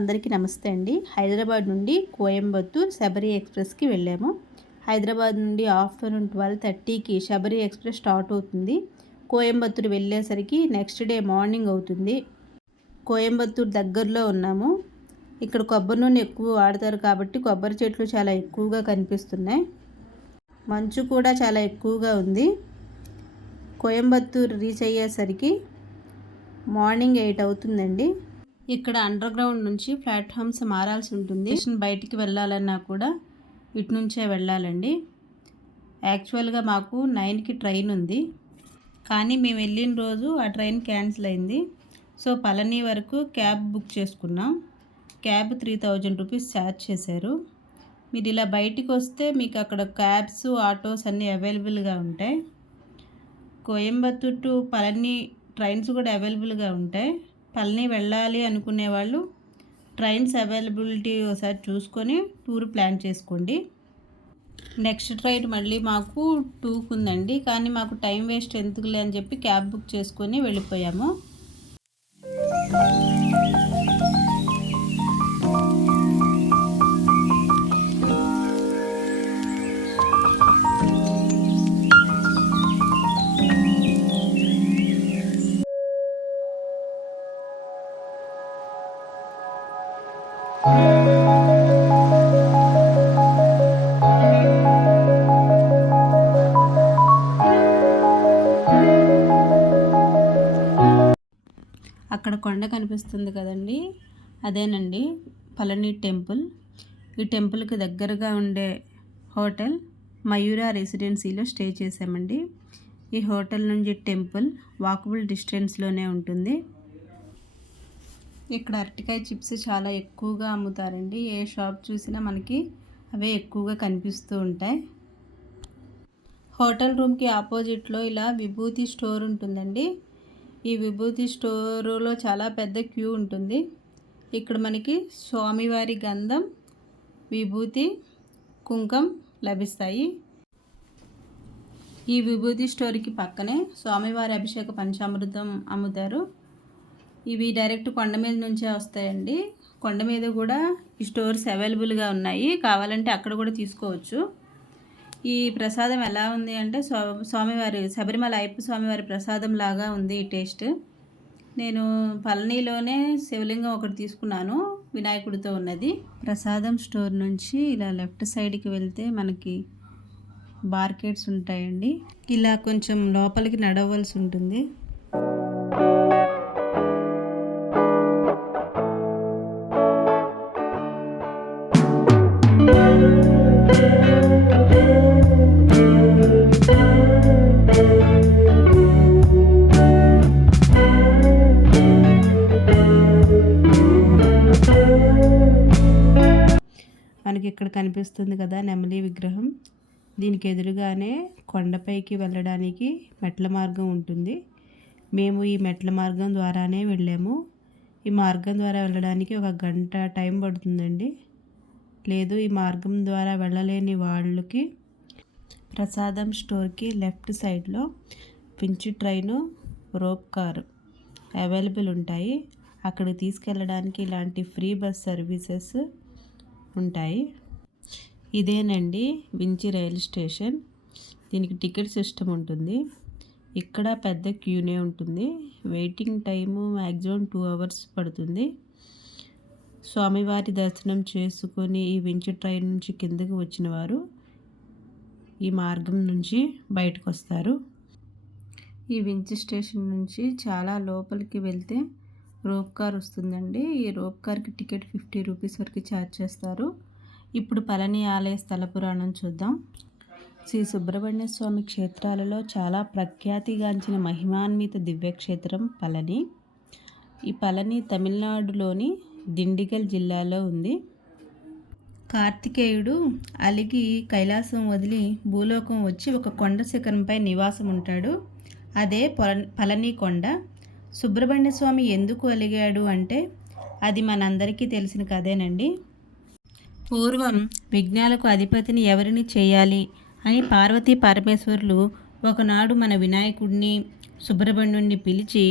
అందరికీ నమస్తే అండి. హైదరాబాద్ నుండి కోయంబత్తూర్ శబరి ఎక్స్ప్రెస్కి వెళ్ళాము. హైదరాబాద్ నుండి ఆఫ్టర్నూన్ 12:30కి శబరి ఎక్స్ప్రెస్ స్టార్ట్ అవుతుంది. కోయంబత్తూర్ వెళ్ళేసరికి నెక్స్ట్ డే మార్నింగ్ అవుతుంది. కోయంబత్తూర్ దగ్గరలో ఉన్నాము. ఇక్కడ కొబ్బరి నూనె ఎక్కువ వాడతారు కాబట్టి కొబ్బరి చెట్లు చాలా ఎక్కువగా కనిపిస్తున్నాయి. మంచు కూడా చాలా ఎక్కువగా ఉంది. కోయంబత్తూర్ రీచ్ అయ్యేసరికి మార్నింగ్ 8 అవుతుందండి. ఇక్కడ అండర్ గ్రౌండ్ నుంచి ప్లాట్ఫామ్స్ మారాల్సి ఉంటుంది. బయటికి వెళ్ళాలన్నా కూడా ఇటు నుంచే వెళ్ళాలండి. యాక్చువల్గా మాకు 9కి ట్రైన్ ఉంది, కానీ మేము వెళ్ళిన రోజు ఆ ట్రైన్ క్యాన్సిల్ అయింది. సో పళని వరకు క్యాబ్ బుక్ చేసుకున్నాం. క్యాబ్ 3000 రూపీస్ ఛార్జ్ చేశారు. మీరు ఇలా బయటికి వస్తే మీకు అక్కడ క్యాబ్స్, ఆటోస్ అన్నీ అవైలబుల్గా ఉంటాయి. కోయంబత్తూర్ టు పళని ట్రైన్స్ కూడా అవైలబుల్గా ఉంటాయి. పళని వెళ్ళాలి అనుకునే వాళ్ళు ట్రైన్స్ అవైలబిలిటీ ఒకసారి చూసుకొని టూర్ ప్లాన్ చేసుకోండి. నెక్స్ట్ ట్రైన్ మళ్ళీ మాకు 2కి ఉందండి, కానీ మాకు టైం వేస్ట్ ఎందుకులే అని చెప్పి క్యాబ్ బుక్ చేసుకొని వెళ్ళిపోయాము. అక్కడ కొండ కనిపిస్తుంది కదండి, అదేనండి పళని టెంపుల్. ఈ టెంపుల్కి దగ్గరగా ఉండే హోటల్ మయూరా రెసిడెన్సీలో స్టే చేసామండి. ఈ హోటల్ నుంచి టెంపుల్ వాకబుల్ డిస్టెన్స్లోనే ఉంటుంది. ఇక్కడ అరటికాయ చిప్స్ చాలా ఎక్కువగా అమ్ముతారండి. ఏ షాప్ చూసినా మనకి అవే ఎక్కువగా కనిపిస్తూ ఉంటాయి. హోటల్ రూమ్కి ఆపోజిట్లో ఇలా విభూతి స్టోర్ ఉంటుందండి. ఈ విభూతి స్టోరులో చాలా పెద్ద క్యూ ఉంటుంది. ఇక్కడ మనకి స్వామివారి గంధం, విభూతి, కుంకం లభిస్తాయి. ఈ విభూతి స్టోర్కి పక్కనే స్వామివారి అభిషేక పంచామృతం అమ్ముతారు. ఇవి డైరెక్ట్ కొండ మీద నుంచే వస్తాయండి. కొండ మీద కూడా ఈ స్టోర్స్ అవైలబుల్గా ఉన్నాయి, కావాలంటే అక్కడ కూడా తీసుకోవచ్చు. ఈ ప్రసాదం ఎలా ఉంది అంటే స్వామివారి శబరిమల అయ్యప్ప స్వామివారి ప్రసాదం లాగా ఉంది ఈ టేస్ట్. నేను పళనిలోనే శివలింగం ఒకటి తీసుకున్నాను, వినాయకుడితో ఉన్నది. ప్రసాదం స్టోర్ నుంచి ఇలా లెఫ్ట్ సైడ్కి వెళ్తే మనకి మార్కెట్స్ ఉంటాయండి. ఇలా కొంచెం లోపలికి నడవలసి ఉంటుంది. మనకి ఇక్కడ కనిపిస్తుంది కదా నెమలి విగ్రహం. దీనికి ఎదురుగానే కొండపైకి వెళ్ళడానికి మెట్ల మార్గం ఉంటుంది. మేము ఈ మెట్ల మార్గం ద్వారానే వెళ్ళాము. ఈ మార్గం ద్వారా వెళ్ళడానికి 1 గంట టైం పడుతుందండి. లేదు ఈ మార్గం ద్వారా వెళ్ళలేని వాళ్ళకి ప్రసాదం స్టోర్కి లెఫ్ట్ సైడ్లో పించు ట్రైను, రోప్ కారు అవైలబుల్ ఉంటాయి. అక్కడికి తీసుకెళ్ళడానికి ఇలాంటి ఫ్రీ బస్ సర్వీసెస్ ఉంటాయి. ఇదేనండి వించి రైలు స్టేషన్. దీనికి టికెట్ సిస్టమ్ ఉంటుంది. ఇక్కడ పెద్ద క్యూనే ఉంటుంది. వెయిటింగ్ టైము మ్యాక్సిమం 2 అవర్స్ పడుతుంది. స్వామివారి దర్శనం చేసుకొని ఈ వించి ట్రైన్ నుంచి కిందకి వచ్చిన వారు ఈ మార్గం నుంచి బయటకు వస్తారు. ఈ వించి స్టేషన్ నుంచి చాలా లోపలికి వెళ్తే రోప్ కార్ వస్తుందండి. ఈ రోప్ కార్కి టికెట్ 50 రూపీస్ వరకు ఛార్జ్ చేస్తారు. ఇప్పుడు పళని ఆలయ స్థల పురాణం చూద్దాం. శ్రీ సుబ్రహ్మణ్య స్వామి క్షేత్రాలలో చాలా ప్రఖ్యాతిగాంచిన మహిమాన్విత దివ్యక్షేత్రం పళని. ఈ పళని తమిళనాడులోని దిండిగల్ జిల్లాలో ఉంది. కార్తికేయుడు అలిగి కైలాసం వదిలి భూలోకం వచ్చి ఒక కొండ శిఖరంపై నివాసం ఉంటాడు. అదే పళని కొండ. సుబ్రహ్మణ్య స్వామి ఎందుకు అలిగాడు అంటే అది మనందరికీ తెలిసిన కథేనండి. పూర్వం విఘ్నాలకు అధిపతిని ఎవరిని చేయాలి అని పార్వతీ పరమేశ్వరులు ఒకనాడు మన వినాయకుడిని, సుబ్రహ్మణ్యుడిని పిలిచి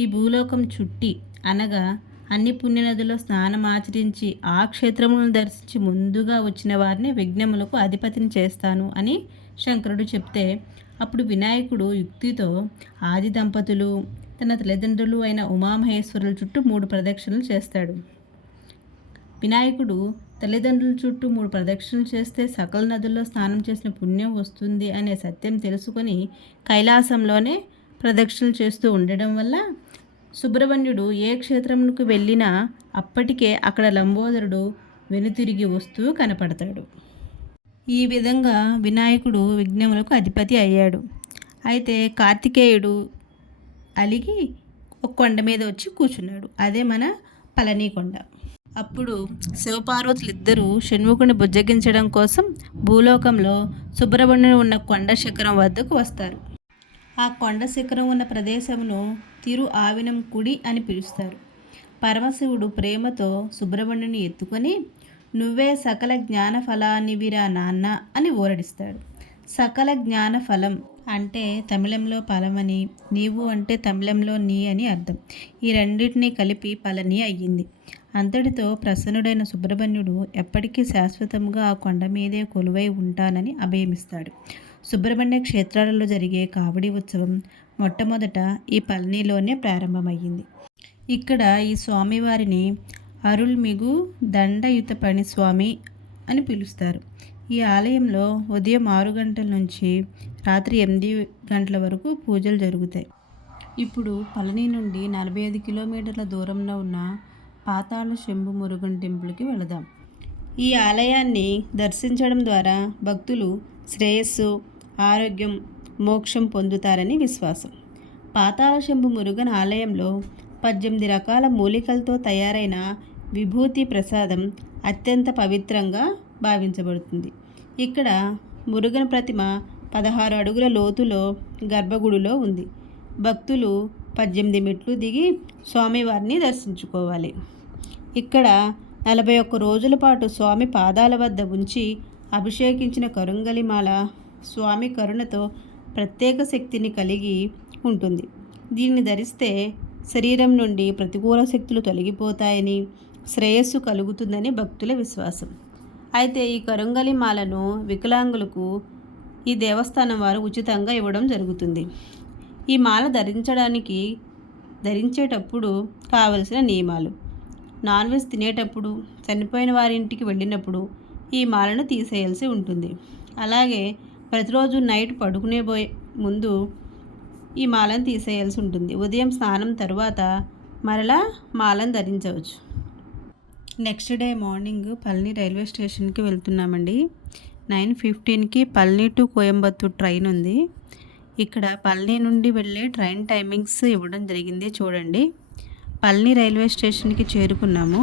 ఈ భూలోకం చుట్టి అనగా అన్ని పుణ్యనదుల్లో స్నానం ఆచరించి ఆ క్షేత్రములను దర్శించి ముందుగా వచ్చిన వారిని విఘ్నములకు అధిపతిని చేస్తాను అని శంకరుడు చెప్తే, అప్పుడు వినాయకుడు యుక్తితో ఆది దంపతులు తన తల్లిదండ్రులు అయిన ఉమామహేశ్వరుల చుట్టూ 3 ప్రదక్షిణలు చేస్తాడు. వినాయకుడు తల్లిదండ్రుల చుట్టూ 3 ప్రదక్షిణలు చేస్తే సకల నదుల్లో స్నానం చేసిన పుణ్యం వస్తుంది అనే సత్యం తెలుసుకొని కైలాసంలోనే ప్రదక్షిణలు చేస్తూ ఉండడం వల్ల సుబ్రహ్మణ్యుడు ఏ క్షేత్రమునకు వెళ్ళినా అప్పటికే అక్కడ లంబోదరుడు వెనుతిరిగి వస్తూ కనపడతాడు. ఈ విధంగా వినాయకుడు విఘ్నములకు అధిపతి అయ్యాడు. అయితే కార్తికేయుడు అలిగి ఒక కొండ మీద వచ్చి కూర్చున్నాడు. అదే మన పళని కొండ. అప్పుడు శివపార్వతులు ఇద్దరూ షణ్ముఖుని బుజ్జగించడం కోసం భూలోకంలో సుబ్రహ్మణ్యుడు ఉన్న కొండ శిఖరం వద్దకు వస్తారు. ఆ కొండ శిఖరం ఉన్న ప్రదేశమును తిరు ఆవినం కుడి అని పిలుస్తారు. పరమశివుడు ప్రేమతో సుబ్రహ్మణ్యుని ఎత్తుకొని, నువ్వే సకల జ్ఞాన ఫలానివిరా నాన్న అని ఊరడిస్తాడు. సకల జ్ఞాన ఫలం అంటే తమిళంలో ఫలమని, నీవు అంటే తమిళంలో నీ అని అర్థం. ఈ రెండింటినీ కలిపి పళని అయ్యింది. అంతటితో ప్రసన్నుడైన సుబ్రహ్మణ్యుడు ఎప్పటికీ శాశ్వతంగా ఆ కొండ మీదే కొలువై ఉంటానని అభయమిస్తాడు. సుబ్రహ్మణ్య క్షేత్రాలలో జరిగే కావడి ఉత్సవం మొట్టమొదట ఈ పళనిలోనే ప్రారంభమయ్యింది. ఇక్కడ ఈ స్వామివారిని అరుల్మిగు దండయుతపణి స్వామి అని పిలుస్తారు. ఈ ఆలయంలో ఉదయం 6 గంటల నుంచి రాత్రి 8 గంటల వరకు పూజలు జరుగుతాయి. ఇప్పుడు పళని నుండి 45 కిలోమీటర్ల దూరంలో ఉన్న పాతాళ శంభు మురుగన్ టెంపుల్కి వెళదాం. ఈ ఆలయాన్ని దర్శించడం ద్వారా భక్తులు శ్రేయస్సు, ఆరోగ్యం, మోక్షం పొందుతారని విశ్వాసం. పాతాళ శంభు మురుగన్ ఆలయంలో 18 రకాల మూలికలతో తయారైన విభూతి ప్రసాదం అత్యంత పవిత్రంగా భావించబడుతుంది. ఇక్కడ మురుగన్ ప్రతిమ 16 అడుగుల లోతులో గర్భగుడిలో ఉంది. భక్తులు 18 మెట్లు దిగి స్వామివారిని దర్శించుకోవాలి. ఇక్కడ 41 రోజుల పాటు స్వామి పాదాల వద్ద ఉంచి అభిషేకించిన కరుంగలిమాల స్వామి కరుణతో ప్రత్యేక శక్తిని కలిగి ఉంటుంది. దీన్ని ధరిస్తే శరీరం నుండి ప్రతికూల శక్తులు తొలగిపోతాయని, శ్రేయస్సు కలుగుతుందని భక్తుల విశ్వాసం. అయితే ఈ కరుంగలిమాలను వికలాంగులకు ఈ దేవస్థానం వారు ఉచితంగా ఇవ్వడం జరుగుతుంది. ఈ మాల ధరించేటప్పుడు కావలసిన నియమాలు: నాన్ వెజ్ తినేటప్పుడు, చనిపోయిన వారి ఇంటికి వెళ్ళినప్పుడు ఈ మాలను తీసేయాల్సి ఉంటుంది. అలాగే ప్రతిరోజు నైట్ పడుకునే ముందు ఈ మాలను తీసేయాల్సి ఉంటుంది. ఉదయం స్నానం తర్వాత మరలా మాలను ధరించవచ్చు. Next day morning Palani railway స్టేషన్కి వెళ్తున్నామండి. 9:15కి పళని టు కోయంబత్తూర్ ట్రైన్ ఉంది. ఇక్కడ పళని నుండి వెళ్ళే ట్రైన్ టైమింగ్స్ ఇవ్వడం జరిగింది చూడండి. పళని రైల్వే స్టేషన్కి చేరుకున్నాము.